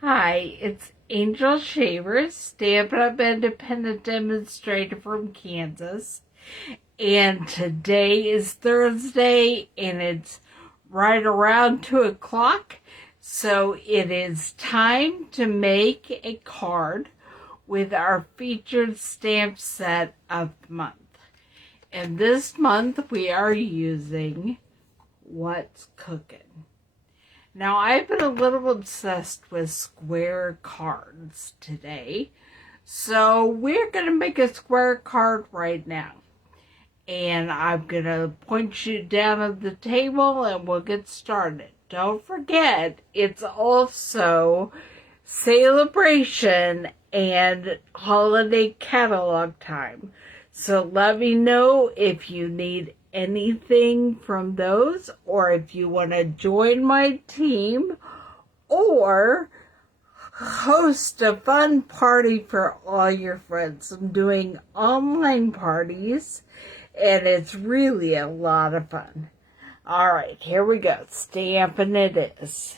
Hi, it's Angel Shavers, Stampin' Up independent demonstrator from Kansas. And today is Thursday and it's right around 2 o'clock. So it is time to make a card with our featured stamp set of the month. And this month we are using What's Cookin'. Now, I've been a little obsessed with square cards today, so we're going to make a square card right now. And I'm going to point you down at the table and we'll get started. Don't forget, it's also celebration and holiday catalog time. So let me know if you need anything from those, or if you want to join my team or host a fun party for all your friends. I'm doing online parties and it's really a lot of fun. All right, here we go. Stamping it is.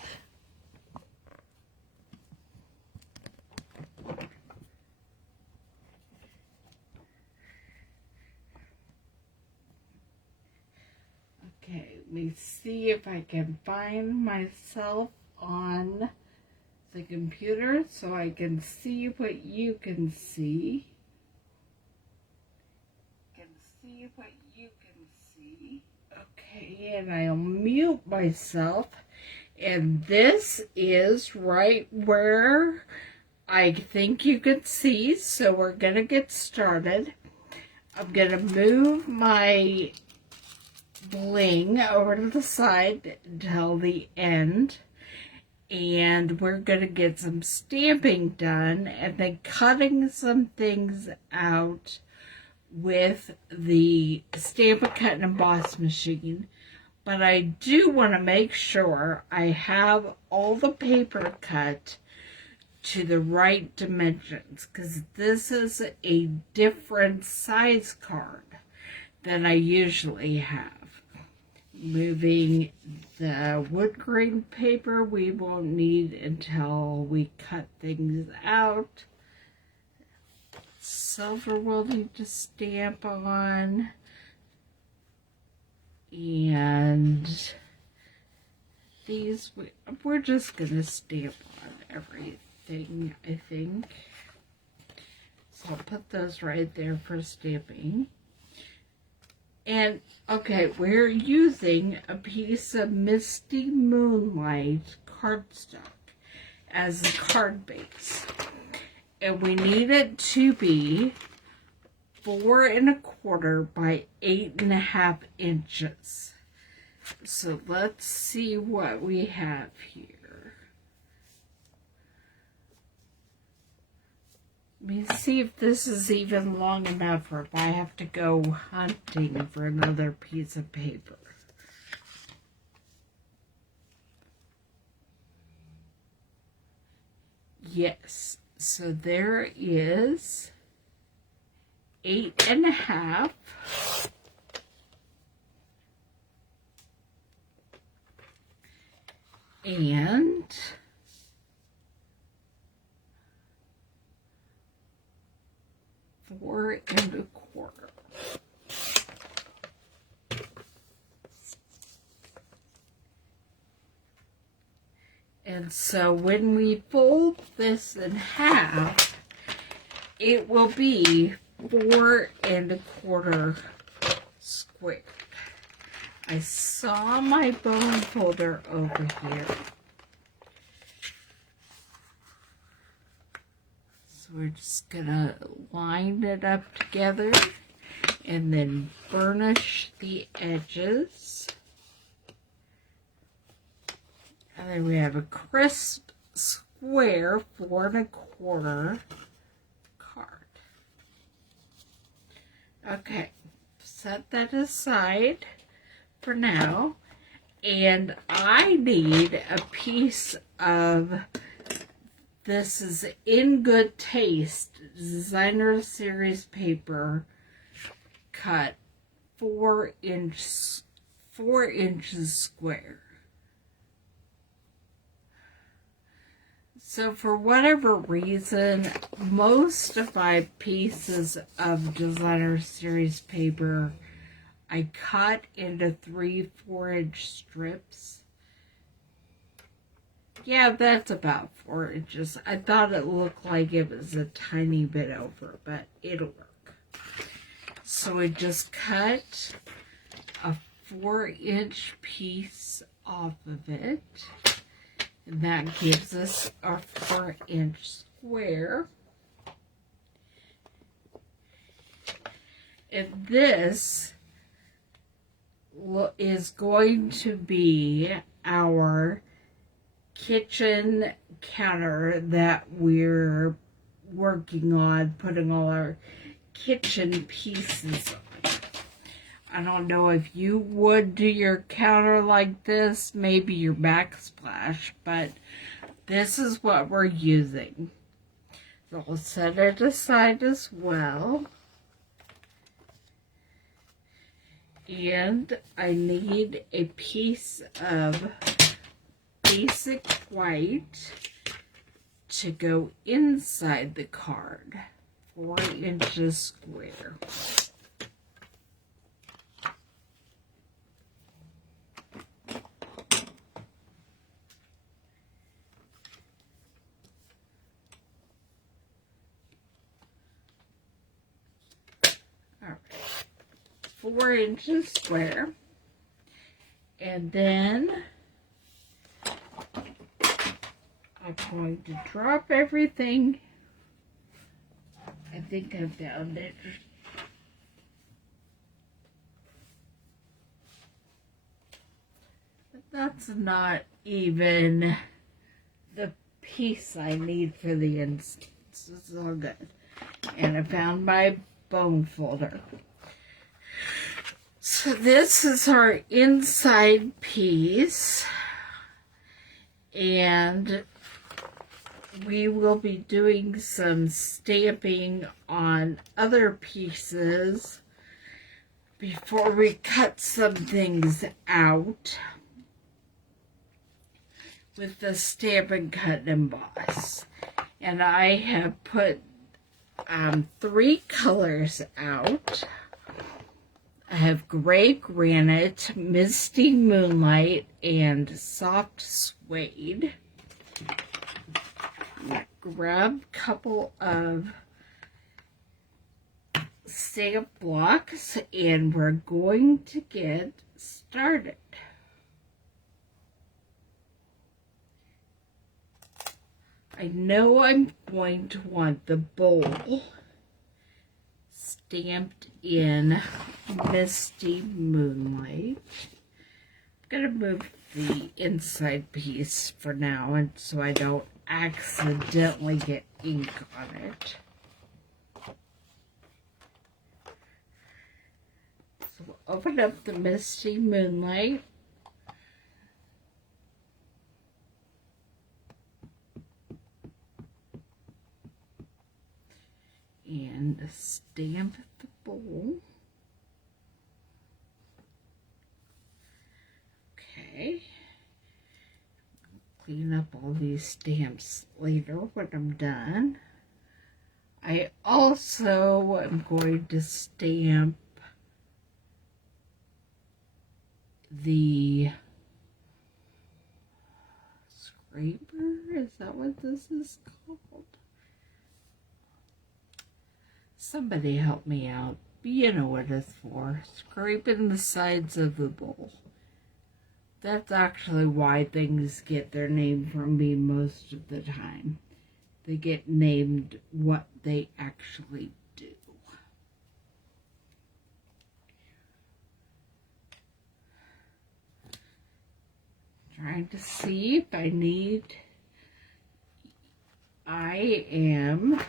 Okay, let me see if I can find myself on the computer so I can see what you can see. Okay, and I'll mute myself. And this is right where I think you can see, so we're going to get started. I'm going to move my bling over to the side until the end, and we're going to get some stamping done and then cutting some things out with the Stampin' Cut and Emboss machine. But I do want to make sure I have all the paper cut to the right dimensions, because this is a different size card than I usually have. Moving the wood grain paper we won't need until we cut things out. Silver we'll need to stamp on. And these, we're just going to stamp on everything, I think. So I'll put those right there for stamping. And, okay, we're using a piece of Misty Moonlight cardstock as a card base. And we need it to be 4 1/4 by 8 1/2 inches. So let's see what we have here. Let me see if this is even long enough or if I have to go hunting for another piece of paper. Yes, so there is 8 1/2. And 4 1/4. And so when we fold this in half, it will be 4 1/4 square. I saw my bone folder over here. So we're just gonna line it up together and then burnish the edges. And then we have a crisp square 4 1/4 card. Okay, set that aside for now. And I need a piece of, this is In Good Taste Designer Series paper, cut 4 inches square. So for whatever reason, most of my pieces of designer series paper I cut into 3-4-inch strips. Yeah, that's about 4 inches. I thought it looked like it was a tiny bit over, but it'll work. So I just cut a 4-inch piece off of it. And that gives us our 4-inch square. And this is going to be our kitchen counter that we're working on putting all our kitchen pieces on. I don't know if you would do your counter like this, maybe your backsplash, but this is what we're using. So we'll set it aside as well. And I need a piece of basic white to go inside the card, 4 inches square. All right, 4 inches square, and then I'm going to drop everything. I think I found it. But that's not even the piece I need for the instance. It's all good. And I found my bone folder. So this is our inside piece. And we will be doing some stamping on other pieces before we cut some things out with the Stampin' Cut and Emboss. And I have put 3 colors out. I have Gray Granite, Misty Moonlight, and Soft Suede. Grab a couple of stamp blocks and we're going to get started. I know I'm going to want the bowl stamped in Misty Moonlight. I'm going to move the inside piece for now, and so I don't accidentally get ink on it. So we'll open up the Misty Moonlight. And stamp the bowl. Okay. Clean up all these stamps later when I'm done. I also am going to stamp the scraper. Is that what this is called? Somebody help me out. You know what it's for. Scraping the sides of the bowl. That's actually why things get their name from me most of the time. They get named what they actually do. Trying to see if I am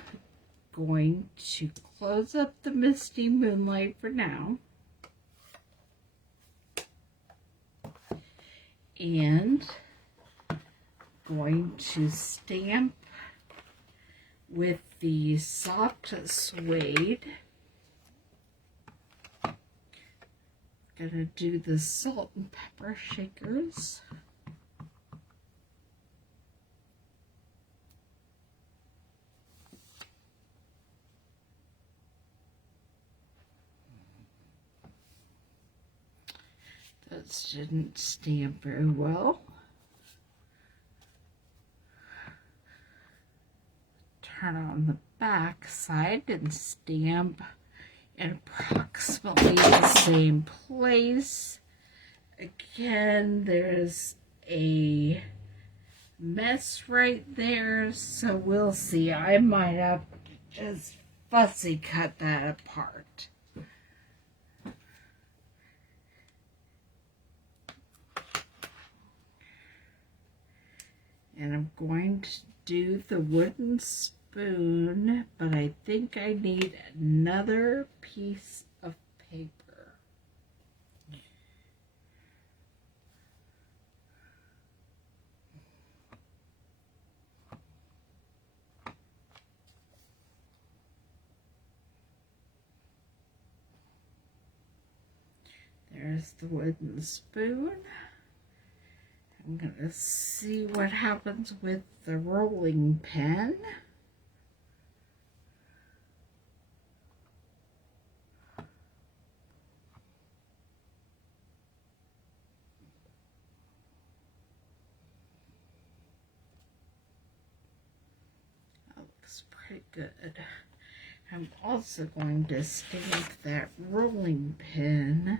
going to close up the Misty Moonlight for now. And going to stamp with the Soft Suede. Gonna do the salt and pepper shakers. This didn't stamp very well. Turn on the back side and stamp in approximately the same place. Again, there's a mess right there, so we'll see. I might have to just fussy cut that apart. And I'm going to do the wooden spoon, but I think I need another piece of paper. There's the wooden spoon. I'm going to see what happens with the rolling pin. That looks pretty good. I'm also going to stamp that rolling pin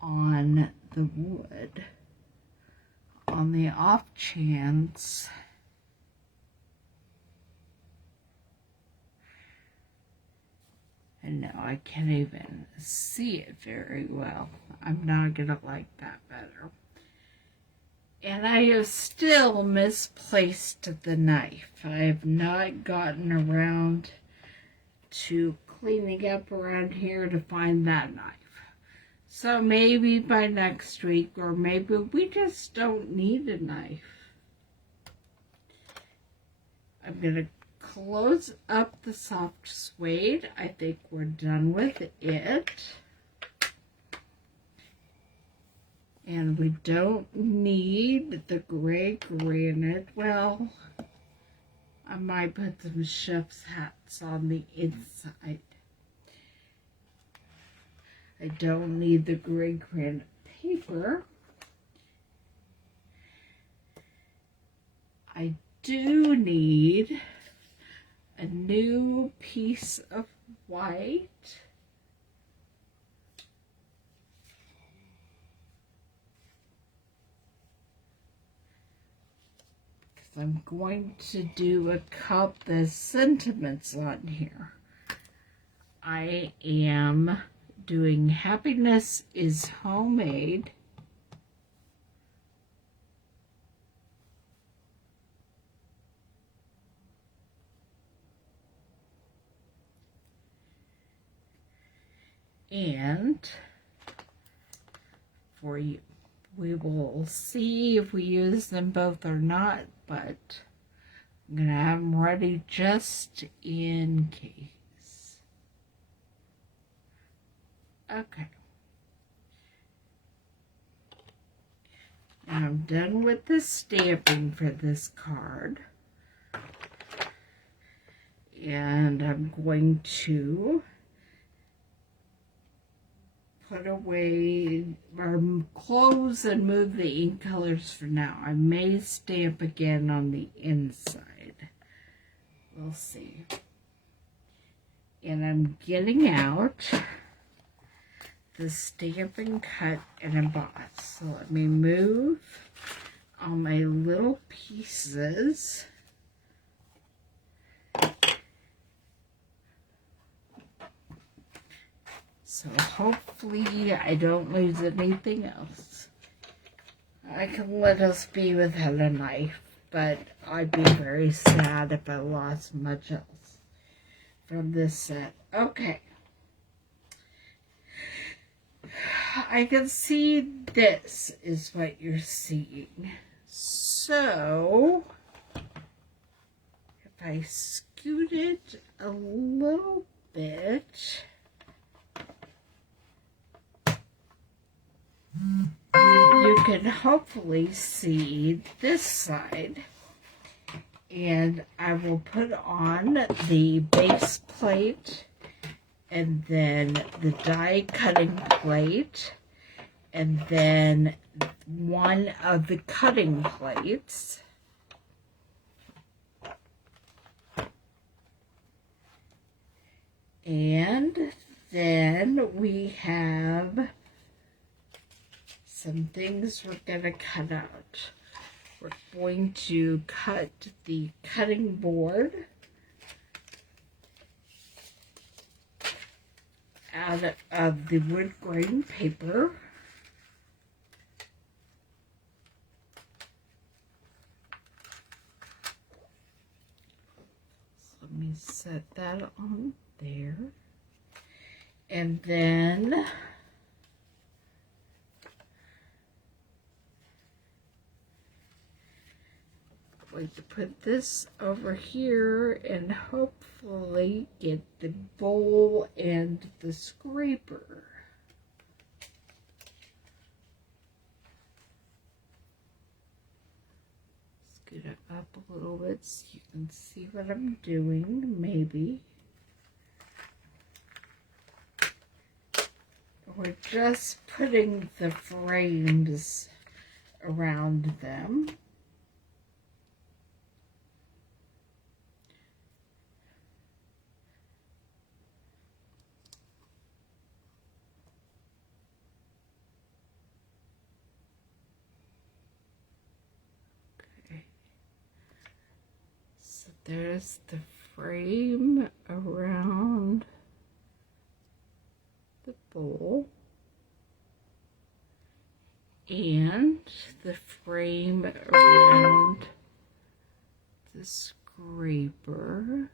on the wood on the off chance and no, I can't even see it very well. I'm not gonna like that better. And I have still misplaced the knife. I have not gotten around to cleaning up around here to find that knife. So maybe by next week, or maybe we just don't need a knife. I'm going to close up the soft suede. I think we're done with it. And we don't need the gray granite. Well, I might put some chef's hats on the inside. I don't need the gray granite paper. I do need a new piece of white. Because I'm going to do a couple of sentiments on here. I am doing Happiness is Homemade. And for you, we will see if we use them both or not, but I'm going to have them ready just in case. Okay. Now I'm done with the stamping for this card. And I'm going to put away or close and move the ink colors for now. I may stamp again on the inside. We'll see. And I'm getting out the Stampin' Cut and Emboss. So let me move all my little pieces. So hopefully I don't lose anything else. I can let us be without a knife, but I'd be very sad if I lost much else from this set. Okay. I can see this is what you're seeing. So, if I scoot it a little bit, you can hopefully see this side. And I will put on the base plate and then the die cutting plate, and then one of the cutting plates. And then we have some things we're going to cut out. We're going to cut the cutting board out of the wood grain paper. So let me set that on there. And then I'm going to put this over here and hopefully get the bowl and the scraper. Scoot it up a little bit so you can see what I'm doing, maybe. We're just putting the frames around them. Okay. So there's the frame around the bowl and the frame around the scraper.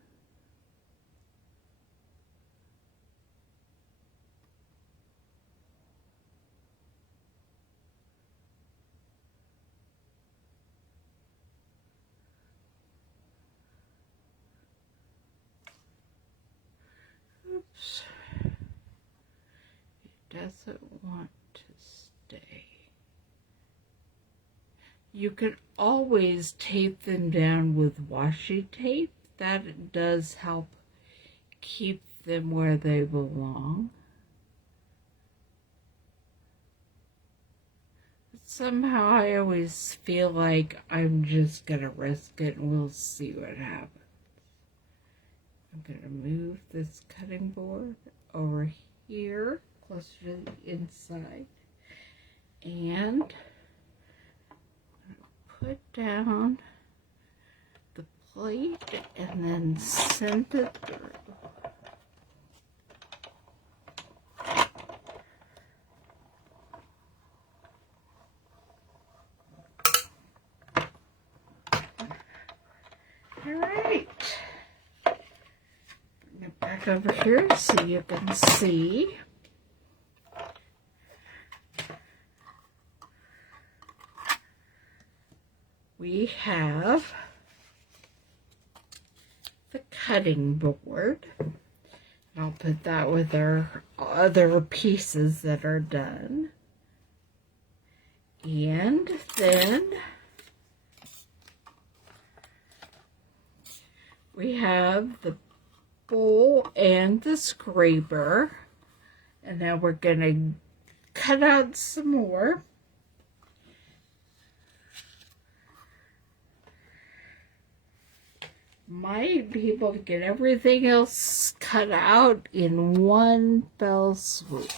Oops. Doesn't want to stay. You can always tape them down with washi tape. That does help keep them where they belong. Somehow I always feel like I'm just gonna risk it and we'll see what happens. I'm gonna move this cutting board over here, closer to the inside, and put down the plate and then send it through. All right. Bring it back over here so you can see. We have the cutting board. I'll put that with our other pieces that are done. And then we have the bowl and the scraper. And now we're going to cut out some more. Might be able to get everything else cut out in one fell swoop.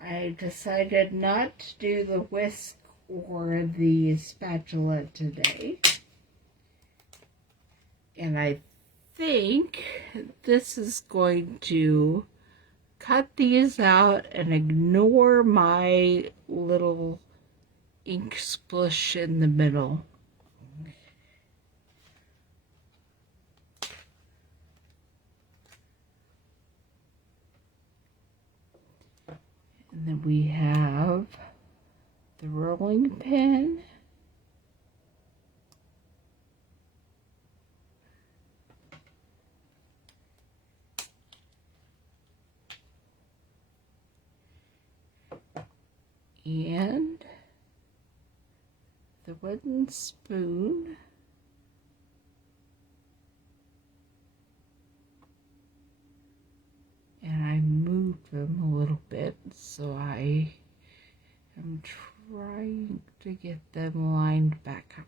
I decided not to do the whisk or the spatula today. And I think this is going to cut these out and ignore my little ink splish in the middle. And then we have the rolling pin. and the wooden spoon. And I moved them a little bit, so I am trying to get them lined back up.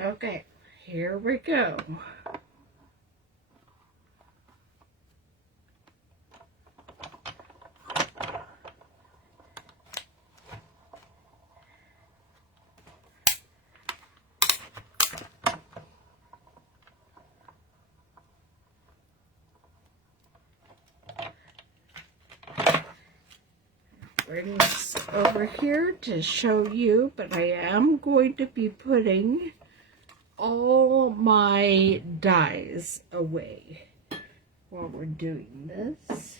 Okay, here we go. Bring this over here to show you, but I am going to be putting all my dies away while we're doing this.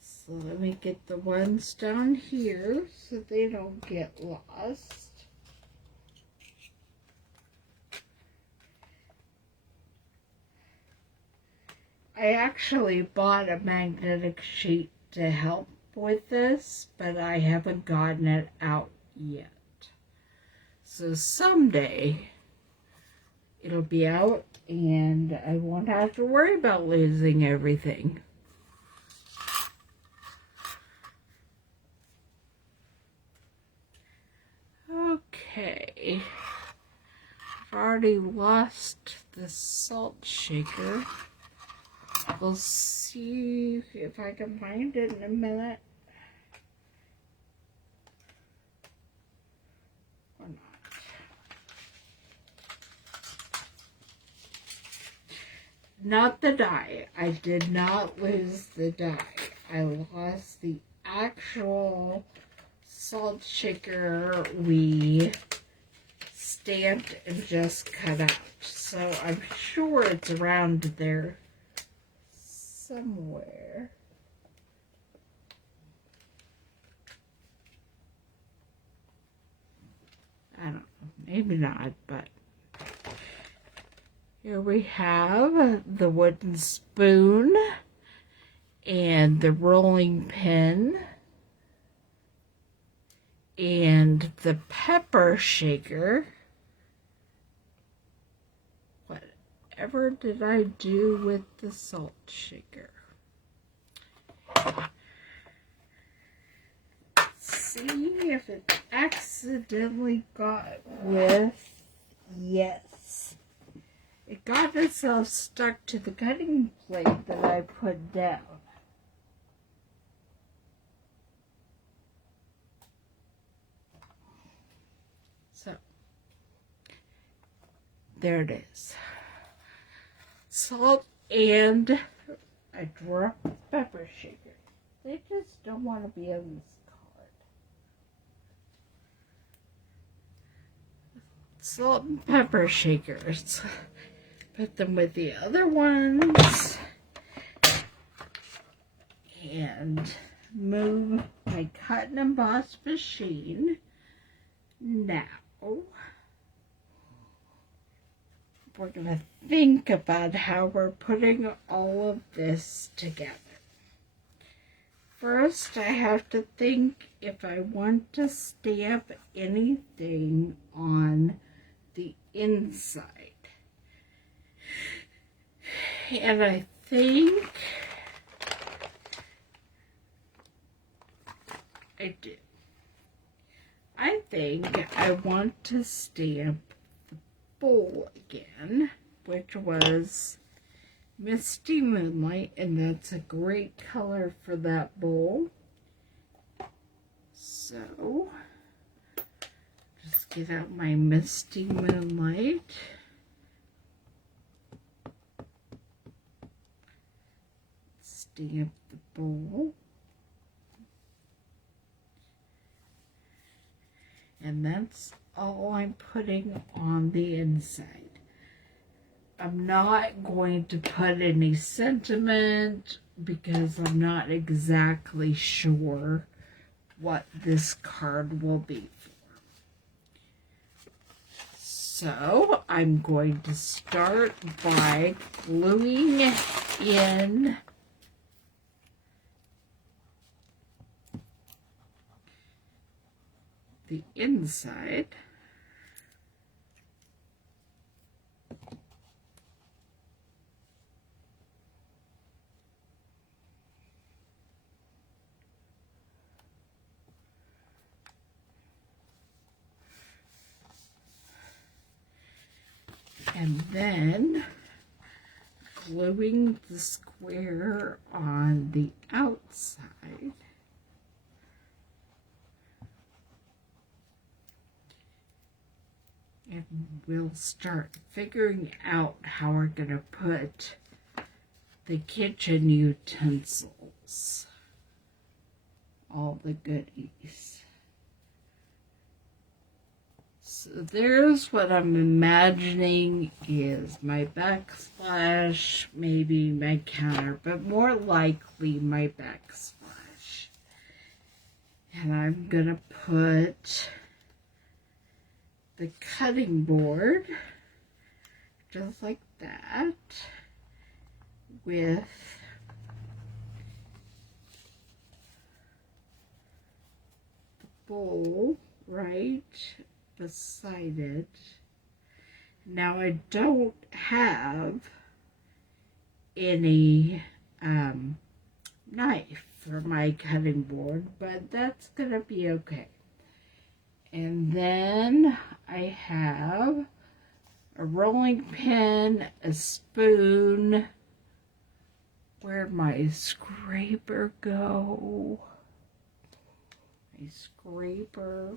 So let me get the ones down here so they don't get lost. I actually bought a magnetic sheet to help with this, but I haven't gotten it out yet. So someday it'll be out and I won't have to worry about losing everything. Okay, I've already lost the salt shaker. We'll see if I can find it in a minute. Or not. Not the die. I did not lose the die. I lost the actual salt shaker we stamped and just cut out. So I'm sure it's around there somewhere. I don't know, maybe not, but here we have the wooden spoon and the rolling pin and the pepper shaker. Whatever did I do with the salt shaker? See if it accidentally got with, yes. It got itself stuck to the cutting plate that I put down. So, there it is. Salt and I dropped the pepper shaker. They just don't want to be on this card. Salt and pepper shakers. Put them with the other ones. And move my cut and emboss machine. Now, we're going to think about how we're putting all of this together. First, I have to think if I want to stamp anything on the inside. And I think I do. I think I want to stamp the bowl again, which was Misty Moonlight, and that's a great color for that bowl. So, just get out my Misty Moonlight. Stamp the bowl. And that's all I'm putting on the inside. I'm not going to put any sentiment because I'm not exactly sure what this card will be for. So I'm going to start by gluing in the inside. And then gluing the square on the outside. And we'll start figuring out how we're going to put the kitchen utensils, all the goodies. So there's what I'm imagining is my backsplash, maybe my counter, but more likely my backsplash. And I'm going to put the cutting board just like that with the bowl right beside it. Now I don't have any knife for my cutting board, but that's gonna be okay. And then I have a rolling pin, a spoon. Where'd my scraper go? My scraper.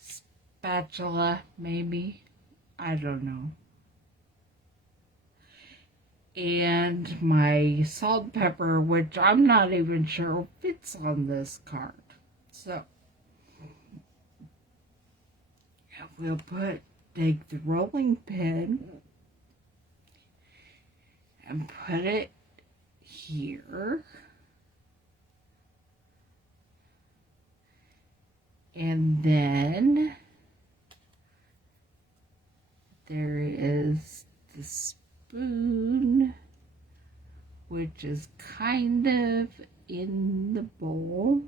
Spatula, maybe. I don't know. And my salt and pepper, which I'm not even sure fits on this card. So, we'll take the rolling pin and put it here. And then there is the spoon, which is kind of in the bowl.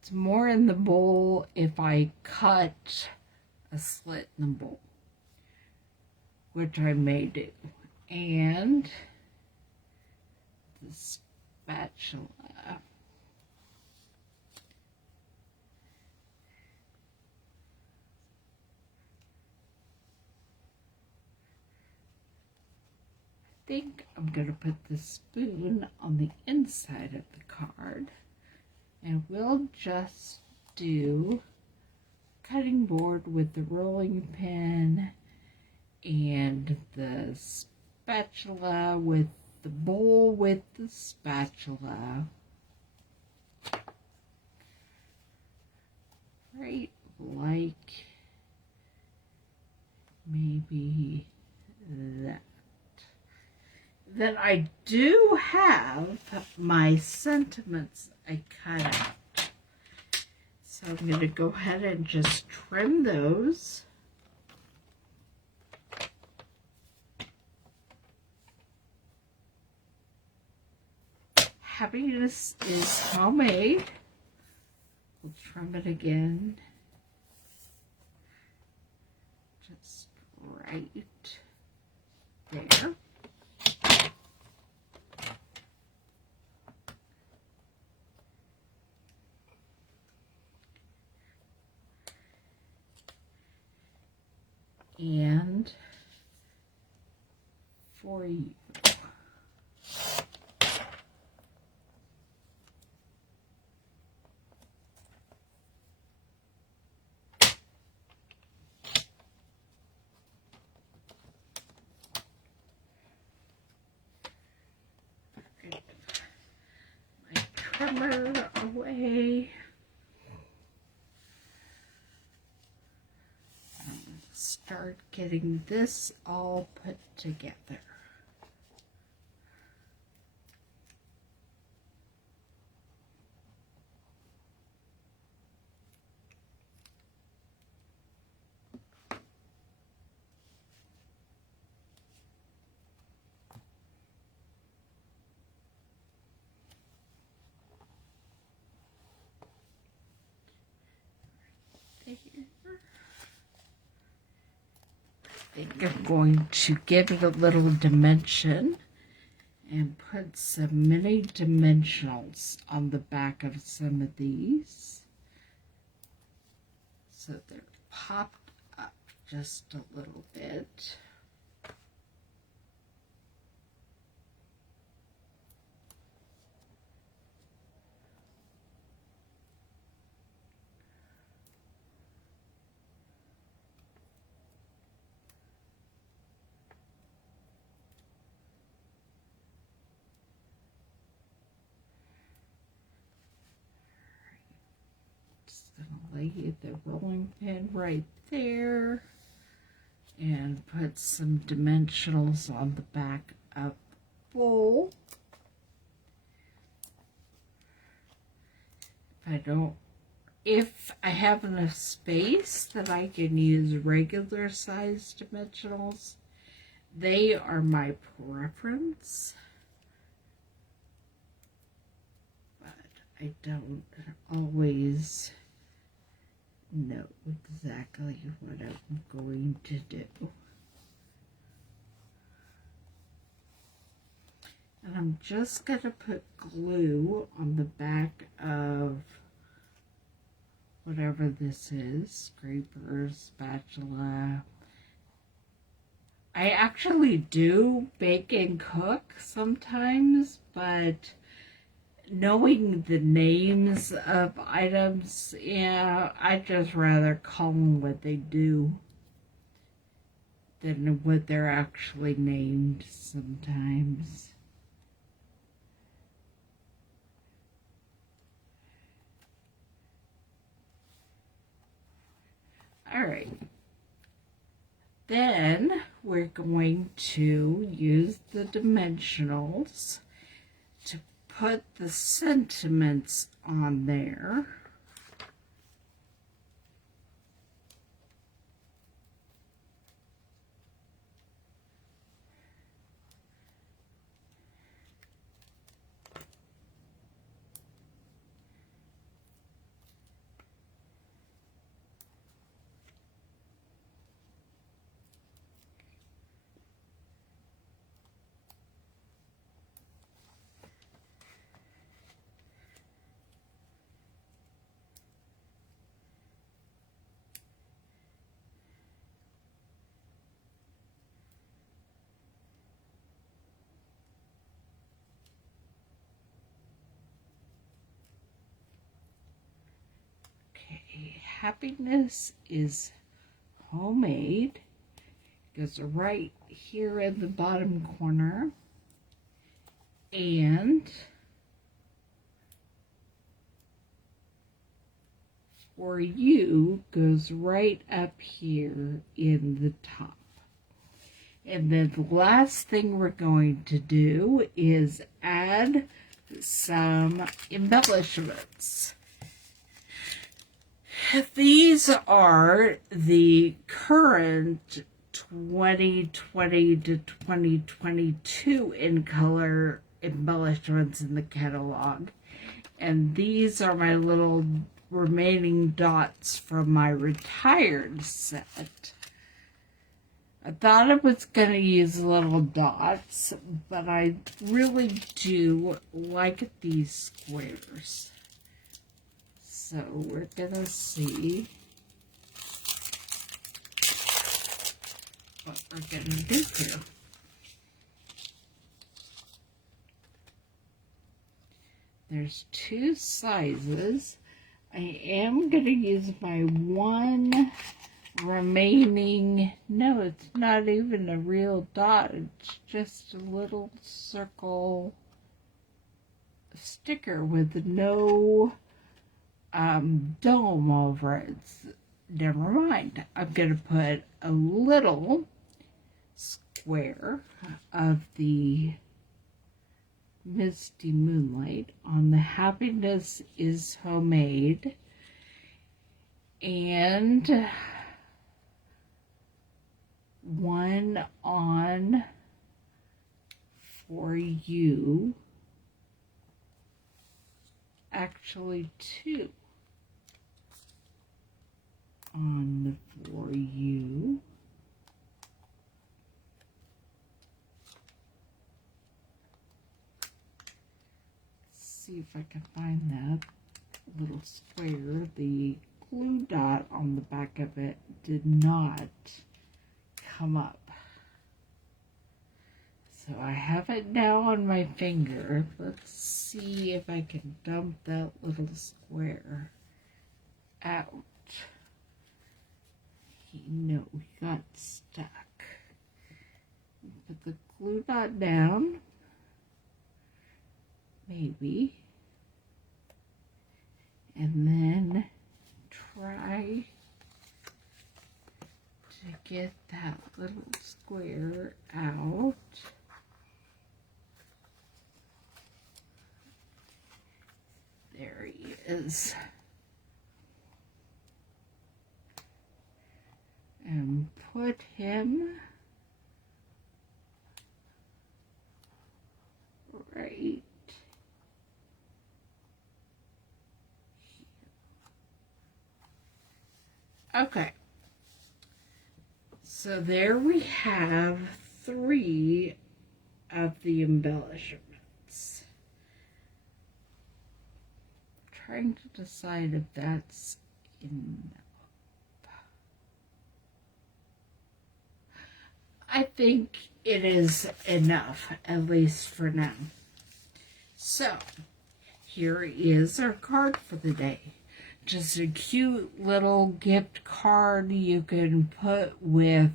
It's more in the bowl if I cut a slit in the bowl, which I may do. And the spatula. I think I'm going to put the spoon on the inside of the card, and we'll just do cutting board with the rolling pin and the spatula with the bowl with the spatula. Right, like maybe that. Then I do have my sentiments I cut out. So I'm going to go ahead and just trim those. Happiness is homemade. We'll trim it again. Just right there. And for you. My trimmer away. Start getting this all put together. there. I think I'm going to give it a little dimension and put some mini dimensionals on the back of some of these so they're popped up just a little bit. Lay the rolling pin right there and put some dimensionals on the back of the bowl. If I have enough space that I can use regular size dimensionals, they are my preference, but I don't always know exactly what I'm going to do. And I'm just going to put glue on the back of whatever this is, scraper, spatula. I actually do bake and cook sometimes, but knowing the names of items, yeah, I just rather call them what they do than what they're actually named sometimes. All right. Then we're going to use the dimensionals to put the sentiments on there. Happiness is homemade. Goes right here in the bottom corner. And for you goes right up here in the top. And then the last thing we're going to do is add some embellishments. These are the current 2020 to 2022 in color embellishments in the catalog. And these are my little remaining dots from my retired set. I thought I was going to use little dots, but I really do like these squares. So we're going to see what we're going to do here. There's two sizes. I am going to use my one remaining, no, it's not even a real dot, it's just a little circle sticker with no dome over it. Never mind. I'm going to put a little square of the Misty Moonlight on the Happiness is Homemade, and one on For You, actually two. if I can find that little square. The glue dot on the back of it did not come up. So I have it now on my finger. Let's see if I can dump that little square out. No, he got stuck. Put the glue dot down. Maybe. And then try to get that little square out. There he is. And put him right here. Okay. So there we have 3 of the embellishments. I'm trying to decide if that's enough. I think it is enough, at least for now. So, here is our card for the day. Just a cute little gift card you can put with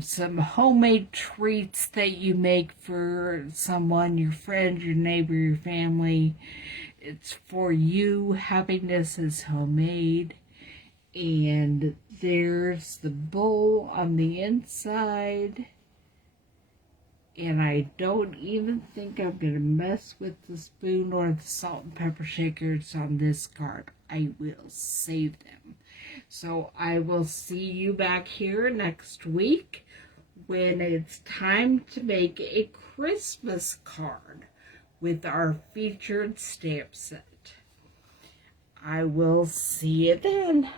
some homemade treats that you make for someone, your friend, your neighbor, your family. It's for you. Happiness is homemade. And there's the bowl on the inside. And I don't even think I'm going to mess with the spoon or the salt and pepper shakers on this card. I will save them. So I will see you back here next week when it's time to make a Christmas card with our featured stamp set. I will see you then.